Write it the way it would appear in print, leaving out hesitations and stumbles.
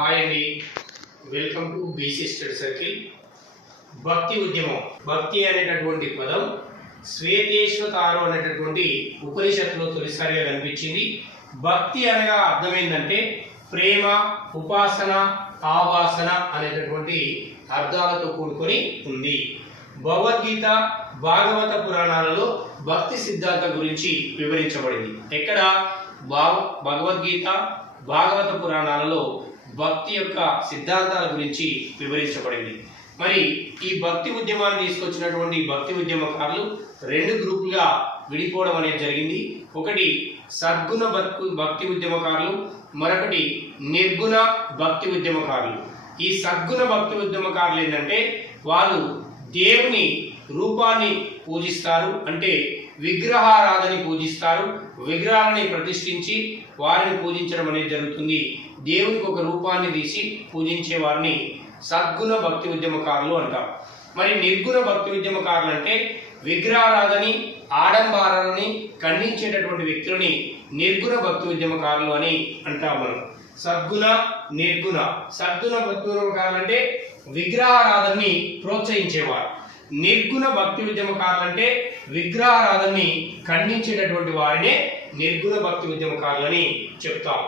Hi అండి, welcome to BC study circle. భక్తి ఉద్యమం. భక్తి అనేటటువంటి పదం శ్వేతేశ్వతారు అనేటటువంటి ఉపనిషత్తులో తొలిసారిగా కనిపించింది. భక్తి అనగా అర్థం ఏంటంటే ప్రేమ, ఉపాసన, ఆవాసన అనేటటువంటి అర్థాలతో కూడుకొని ఉంది. భగవద్గీత, భాగవత పురాణాలలో భక్తి సిద్ధాంతం గురించి వివరించబడింది. ఎక్కడ? భగవద్గీత, భాగవత పురాణాలలో భక్తి యొక్క సిద్ధాంతాల గురించి వివరించబడింది. మరి ఈ భక్తి ఉద్యమాన్ని తీసుకొచ్చినటువంటి భక్తి ఉద్యమకారులు రెండు గ్రూపులుగా విడిపోవడం అనేది జరిగింది. ఒకటి సద్గుణ భక్తి ఉద్యమకారులు, మరొకటి నిర్గుణ భక్తి ఉద్యమకారులు. ఈ సద్గుణ భక్తి ఉద్యమకారులు ఏంటంటే వాళ్ళు దేవుని రూపాన్ని పూజిస్తారు, అంటే విగ్రహారాధన పూజిస్తారు. విగ్రహాలని ప్రతిష్ఠించి వారిని పూజించడం అనేది జరుగుతుంది. దేవునికి ఒక రూపాన్ని తీసి పూజించే వారిని సద్గుణ భక్తి ఉద్యమకారులు అంటారు. మరి నిర్గుణ భక్తి ఉద్యమకారులు అంటే విగ్రహారాధని, ఆడంబరాలని ఖండించేటటువంటి వ్యక్తులని నిర్గుణ భక్తి ఉద్యమకారులు అని అంటాం మనం. సద్గుణ, నిర్గుణ. సద్గుణ భక్తి ఉద్యమకారులు అంటే విగ్రహారాధనని ప్రోత్సహించేవారు. నిర్గుణ భక్తి ఉద్యమకారులు అంటే విగ్రహారాధనని ఖండించేటటువంటి వారినే నిర్గుణ భక్తి ఉద్యమకారులు అని చెప్తాం.